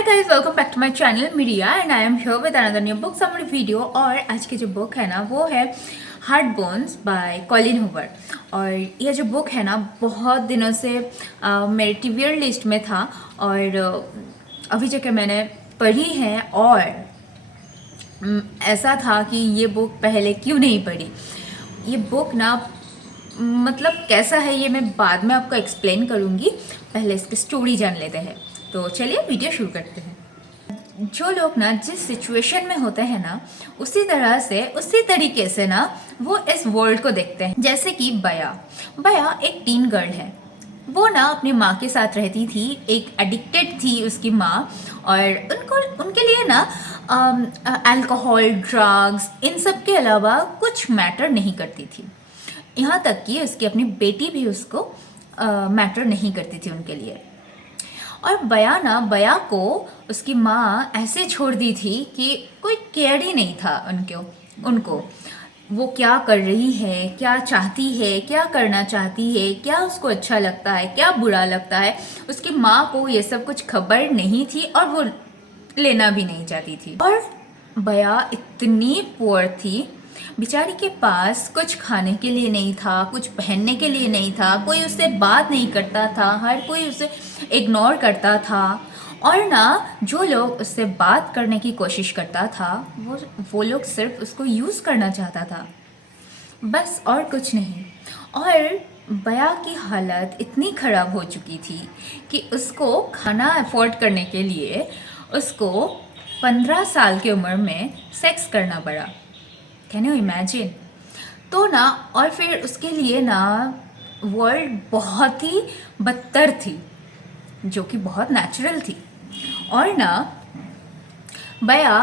Hi guys, welcome back to my channel media and I am here with another new book summary video. और आज की जो book है ना वो है heart bones by Colleen Hoover. और यह जो बुक है ना बहुत दिनों से मेरे टीवीयर लिस्ट में था और अभी जाके मैंने पढ़ी है। और ऐसा था कि ये बुक पहले क्यों नहीं पढ़ी। ये बुक ना मतलब कैसा है ये मैं बाद में आपको एक्सप्लेन करूँगी, पहले इसकी स्टोरी जान लेते हैं। तो चलिए वीडियो शुरू करते हैं। जो लोग ना जिस सिचुएशन में होते हैं ना उसी तरह से उसी तरीके से ना वो इस वर्ल्ड को देखते हैं। जैसे कि बया बया एक टीन गर्ल है। वो ना अपनी माँ के साथ रहती थी, एक एडिक्टेड थी उसकी माँ। और उनके लिए ना अल्कोहल, ड्रग्स इन सब के अलावा कुछ मैटर नहीं करती थी। यहाँ तक कि उसकी अपनी बेटी भी उसको मैटर नहीं करती थी उनके लिए। और बया को उसकी माँ ऐसे छोड़ दी थी कि कोई केयर ही नहीं था उनको वो क्या कर रही है, क्या चाहती है, क्या करना चाहती है, क्या उसको अच्छा लगता है, क्या बुरा लगता है। उसकी माँ को ये सब कुछ खबर नहीं थी और वो लेना भी नहीं चाहती थी। और बया इतनी पुअर थी, बेचारी के पास कुछ खाने के लिए नहीं था, कुछ पहनने के लिए नहीं था, कोई उससे बात नहीं करता था, हर कोई उसे इग्नोर करता था। और ना जो लोग उससे बात करने की कोशिश करता था वो लोग सिर्फ उसको यूज़ करना चाहता था, बस और कुछ नहीं। और बया की हालत इतनी ख़राब हो चुकी थी कि उसको खाना अफोर्ड करने के लिए उसको 15 साल की उम्र में सेक्स करना पड़ा। Can you imagine. तो ना और फिर उसके लिए ना वर्ल्ड बहुत ही बदतर थी, जो कि बहुत नेचुरल थी। और ना बया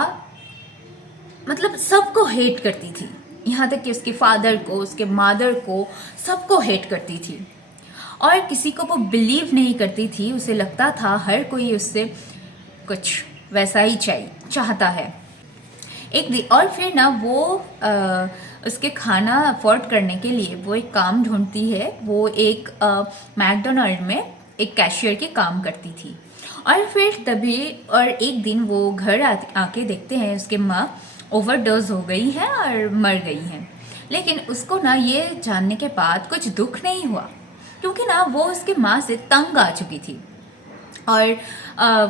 मतलब सबको हेट करती थी, यहाँ तक कि उसके फादर को, उसके मदर को, सबको हेट करती थी। और किसी को वो बिलीव नहीं करती थी। उसे लगता था हर कोई उससे कुछ वैसा ही चाहता है। और फिर ना वो उसके खाना अफोर्ड करने के लिए वो एक काम ढूंढती है। वो एक मैकडोनल्ड में एक कैशियर के काम करती थी। और फिर तभी और एक दिन वो घर आके देखते हैं उसके माँ ओवरडोज हो गई है और मर गई हैं। लेकिन उसको ना ये जानने के बाद कुछ दुख नहीं हुआ, क्योंकि ना वो उसके माँ से तंग आ चुकी थी और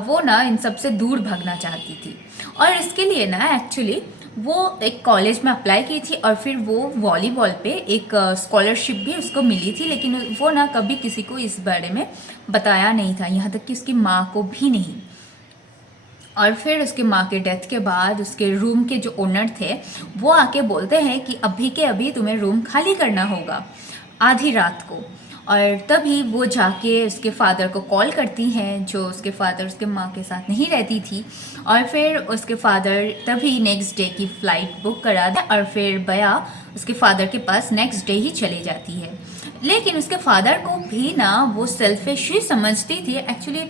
वो ना इन सब से दूर भागना चाहती थी। और इसके लिए ना एक्चुअली वो एक कॉलेज में अप्लाई की थी और फिर वो वॉलीबॉल पे एक स्कॉलरशिप भी उसको मिली थी। लेकिन वो ना कभी किसी को इस बारे में बताया नहीं था, यहाँ तक कि उसकी माँ को भी नहीं। और फिर उसके माँ के डेथ के बाद उसके रूम के जो ओनर थे वो आके बोलते हैं कि अभी के अभी तुम्हें रूम खाली करना होगा आधी रात को। और तभी वो जाके उसके फादर को कॉल करती हैं, जो उसके फादर उसके माँ के साथ नहीं रहती थी। और फिर उसके फादर तभी नेक्स्ट डे की फ़्लाइट बुक करा दे और फिर बया उसके फादर के पास नेक्स्ट डे ही चली जाती है। लेकिन उसके फादर को भी ना वो सेल्फिश ही समझती थी। एक्चुअली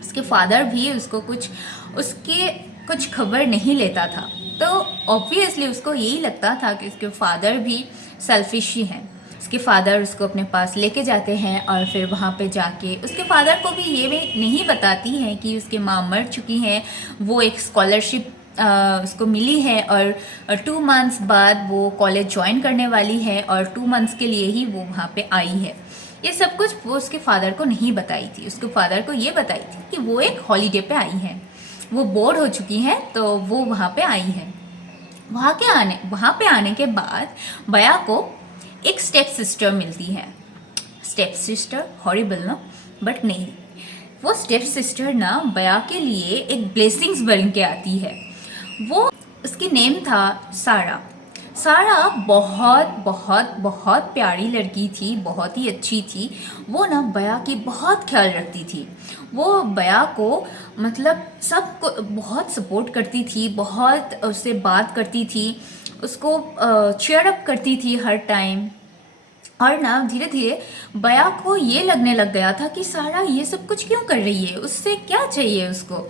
उसके फादर भी उसके कुछ खबर नहीं लेता था। तो ऑब्वियसली उसको यही लगता था कि उसके फादर भी सेल्फिश ही हैं। उसके फादर उसको अपने पास लेके जाते हैं और फिर वहाँ पे जाके उसके फादर को भी ये भी नहीं बताती हैं कि उसकी माँ मर चुकी हैं। वो एक स्कॉलरशिप उसको मिली है और 2 मंथ्स बाद वो कॉलेज ज्वाइन करने वाली है और 2 मंथ्स के लिए ही वो वहाँ पे आई है। ये सब कुछ वो उसके फादर को नहीं बताई थी। उसके फादर को ये बताई थी कि वो एक हॉलीडे पे आई हैं, वो बोर हो चुकी हैं तो वो वहाँ पे आई हैं। वहाँ पे आने के बाद बया को एक स्टेप सिस्टर मिलती है। स्टेप सिस्टर हॉरिबल ना, बट नहीं, वो स्टेप सिस्टर ना बया के लिए एक ब्लेसिंग्स बन के आती है। वो उसकी नेम था सारा। सारा बहुत बहुत बहुत प्यारी लड़की थी, बहुत ही अच्छी थी। वो ना बया की बहुत ख्याल रखती थी। वो बया को मतलब सबको बहुत सपोर्ट करती थी, बहुत उससे बात करती थी, उसको चीयर अप करती थी हर टाइम। और ना धीरे धीरे बया को ये लगने लग गया था कि सारा ये सब कुछ क्यों कर रही है, उससे क्या चाहिए उसको।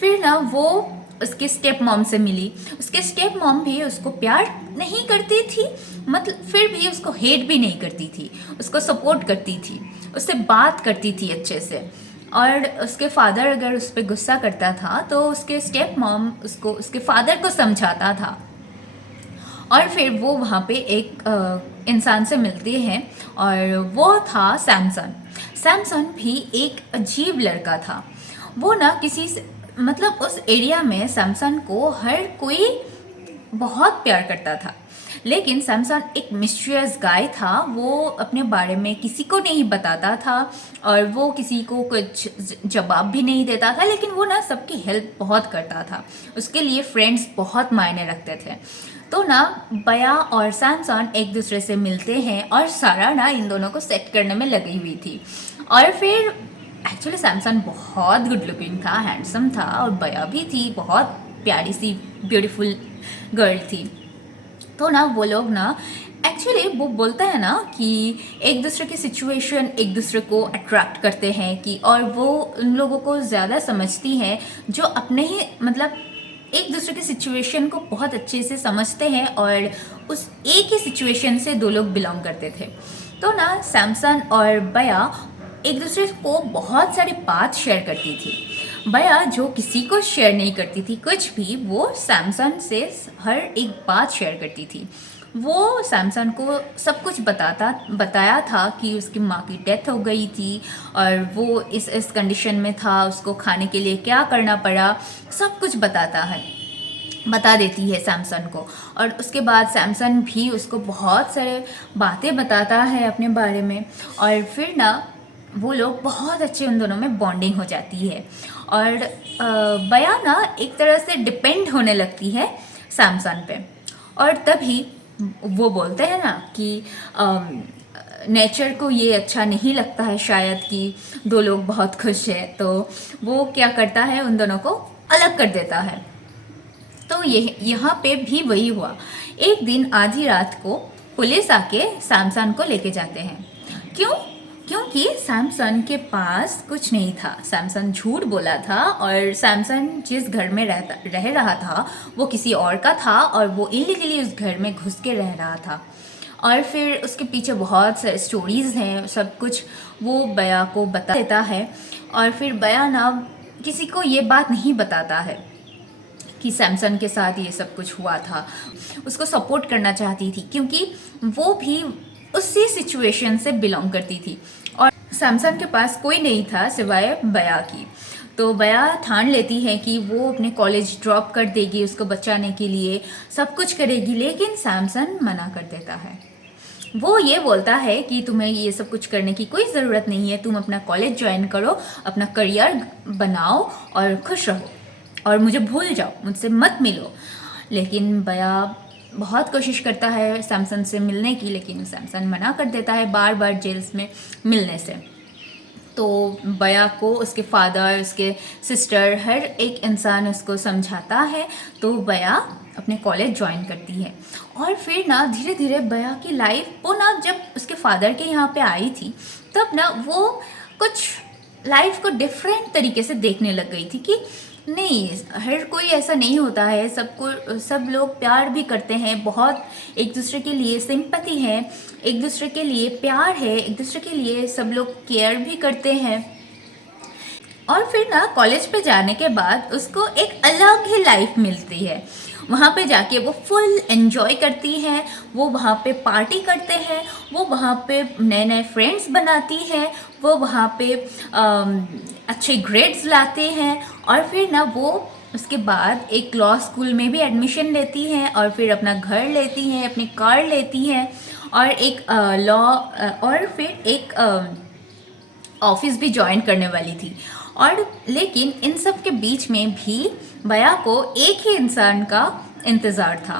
फिर ना वो उसके स्टेप मॉम से मिली। उसके स्टेप मॉम भी उसको प्यार नहीं करती थी, मतलब फिर भी उसको हेट भी नहीं करती थी, उसको सपोर्ट करती थी, उससे बात करती थी अच्छे से। और उसके फादर अगर उस पर गुस्सा करता था तो उसके स्टेप मॉम उसको उसके फादर को समझाता था। और फिर वो वहाँ पे एक इंसान से मिलते हैं और वो था सैमसन। सैमसन भी एक अजीब लड़का था। वो ना मतलब उस एरिया में सैमसन को हर कोई बहुत प्यार करता था, लेकिन सैमसन एक मिस्टीरियस गाय था। वो अपने बारे में किसी को नहीं बताता था और वो किसी को कुछ जवाब भी नहीं देता था, लेकिन वो ना सबकी हेल्प बहुत करता था। उसके लिए फ्रेंड्स बहुत मायने रखते थे। तो ना बया और सैमसन एक दूसरे से मिलते हैं और सारा ना इन दोनों को सेट करने में लगी हुई थी। और फिर एक्चुअली सैमसन बहुत गुड लुकिंग था, हैंडसम था, और बया भी थी, बहुत प्यारी सी ब्यूटीफुल गर्ल थी। तो ना वो लोग ना एक्चुअली वो बोलता है ना कि एक दूसरे की सिचुएशन एक दूसरे को अट्रैक्ट करते हैं कि, और वो उन लोगों को ज़्यादा समझती हैं जो अपने ही मतलब एक दूसरे की सिचुएशन को बहुत अच्छे से समझते हैं और उस एक ही सिचुएशन से दो लोग बिलोंग करते थे। तो ना सैमसन और बया एक दूसरे को बहुत सारी बात शेयर करती थी। बया जो किसी को शेयर नहीं करती थी कुछ भी, वो सैमसन से हर एक बात शेयर करती थी। वो सैमसन को सब कुछ बताया था कि उसकी माँ की डेथ हो गई थी और वो इस कंडीशन में था, उसको खाने के लिए क्या करना पड़ा, सब कुछ बता देती है सैमसन को। और उसके बाद सैमसन भी उसको बहुत सारे बातें बताता है अपने बारे में, और फिर ना वो लोग बहुत अच्छे, उन दोनों में बॉन्डिंग हो जाती है। और बया ना एक तरह से डिपेंड होने लगती है सैमसन पे। और तभी वो बोलते हैं ना कि नेचर को ये अच्छा नहीं लगता है शायद कि दो लोग बहुत खुश है, तो वो क्या करता है उन दोनों को अलग कर देता है। तो ये यहाँ पे भी वही हुआ। एक दिन आधी रात को पुलिस आके सैमसन को लेके जाते हैं। क्योंकि सैमसन के पास कुछ नहीं था। सैमसन झूठ बोला था और सैमसन जिस घर में रह रहा था वो किसी और का था और वो इलीगली उस घर में घुस के रह रहा था। और फिर उसके पीछे बहुत सारे स्टोरीज़ हैं, सब कुछ वो बया को बता देता है। और फिर बया ना किसी को ये बात नहीं बताता है कि सैमसन के साथ ये सब कुछ हुआ था। उसको सपोर्ट करना चाहती थी क्योंकि वो भी उसी सिचुएशन से बिलोंग करती थी और सैमसन के पास कोई नहीं था सिवाय बया की। तो बया ठान लेती है कि वो अपने कॉलेज ड्रॉप कर देगी उसको बचाने के लिए, सब कुछ करेगी, लेकिन सैमसन मना कर देता है। वो ये बोलता है कि तुम्हें ये सब कुछ करने की कोई ज़रूरत नहीं है, तुम अपना कॉलेज ज्वाइन करो, अपना करियर बनाओ और खुश रहो और मुझे भूल जाओ, मुझसे मत मिलो। लेकिन बया बहुत कोशिश करता है सैमसन से मिलने की, लेकिन सैमसन मना कर देता है बार बार जेल्स में मिलने से। तो बया को उसके फादर, उसके सिस्टर, हर एक इंसान उसको समझाता है। तो बया अपने कॉलेज ज्वाइन करती है। और फिर ना धीरे धीरे बया की लाइफ, वो ना जब उसके फादर के यहाँ पे आई थी तब ना वो कुछ लाइफ को डिफरेंट तरीके से देखने लग गई थी कि नहीं, हर कोई ऐसा नहीं होता है, सब लोग प्यार भी करते हैं, बहुत एक दूसरे के लिए सिंपैथी है, एक दूसरे के लिए प्यार है, एक दूसरे के लिए सब लोग केयर भी करते हैं। और फिर ना कॉलेज पे जाने के बाद उसको एक अलग ही लाइफ मिलती है। वहाँ पे जाके वो फुल एंजॉय करती है, वो वहाँ पे पार्टी करते हैं, वो वहाँ पे नए नए फ्रेंड्स बनाती है, वो वहाँ पे अच्छे ग्रेड्स लाते हैं। और फिर ना वो उसके बाद एक लॉ स्कूल में भी एडमिशन लेती हैं और फिर अपना घर लेती हैं, अपनी कार लेती हैं और एक और फिर एक ऑफिस भी ज्वाइन करने वाली थी। और लेकिन इन सब के बीच में भी बया को एक ही इंसान का इंतज़ार था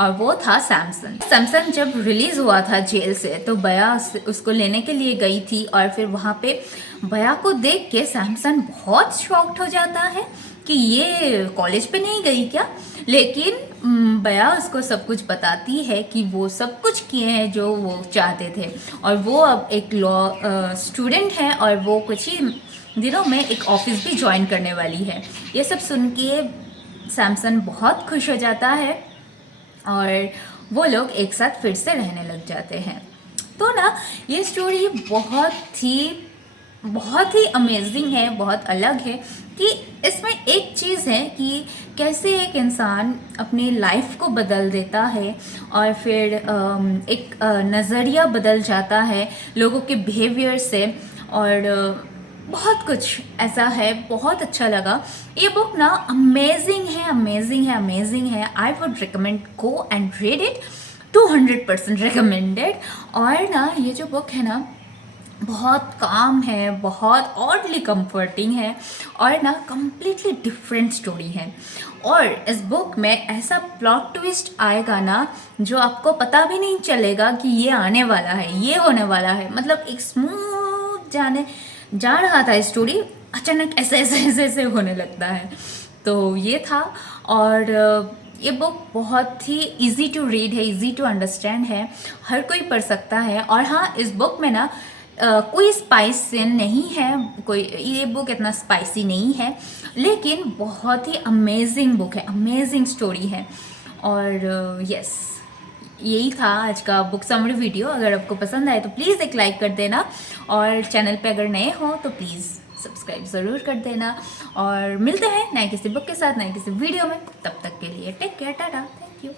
और वो था सैमसन। सैमसन जब रिलीज़ हुआ था जेल से तो बया उसको लेने के लिए गई थी और फिर वहाँ पे बया को देख के सैमसन बहुत शॉक्ड हो जाता है कि ये कॉलेज पे नहीं गई क्या। लेकिन बया उसको सब कुछ बताती है कि वो सब कुछ किए हैं जो वो चाहते थे और वो अब एक लॉ स्टूडेंट है और वो कुछ ही दिनों में एक ऑफिस भी ज्वाइन करने वाली है। ये सब सुन के सैमसन बहुत खुश हो जाता है और वो लोग एक साथ फिर से रहने लग जाते हैं। तो ना ये स्टोरी बहुत ही बहुत ही अमेजिंग है, बहुत अलग है कि इसमें एक चीज़ है कि कैसे एक इंसान अपनी लाइफ को बदल देता है और फिर एक नज़रिया बदल जाता है लोगों के बिहेवियर से। और बहुत कुछ ऐसा है, बहुत अच्छा लगा। ये बुक ना अमेजिंग है, अमेजिंग है, अमेजिंग है। I would recommend go and read it, 200% recommended. और ना ये जो बुक है ना बहुत काम है, बहुत ऑडली कंफर्टिंग है और ना कम्प्लीटली डिफरेंट स्टोरी है। और इस बुक में ऐसा प्लॉट ट्विस्ट आएगा ना जो आपको पता भी नहीं चलेगा कि ये आने वाला है, ये होने वाला है। मतलब एक स्मूथ जा रहा था स्टोरी, अचानक ऐसे ऐसे ऐसे ऐसे होने लगता है। तो ये था। और ये बुक बहुत ही इजी टू रीड है, इजी टू अंडरस्टैंड है, हर कोई पढ़ सकता है। और हाँ, इस बुक में ना कोई स्पाइसी नहीं है, कोई ये बुक इतना स्पाइसी नहीं है, लेकिन बहुत ही अमेजिंग बुक है, अमेजिंग स्टोरी है। और यस, यही था आज का बुक समरी वीडियो। अगर आपको पसंद आए तो प्लीज़ एक लाइक कर देना, और चैनल पे अगर नए हो तो प्लीज़ सब्सक्राइब ज़रूर कर देना। और मिलते हैं नए किसी बुक के साथ, नए किसी वीडियो में। तब तक के लिए take care, tata, thank you.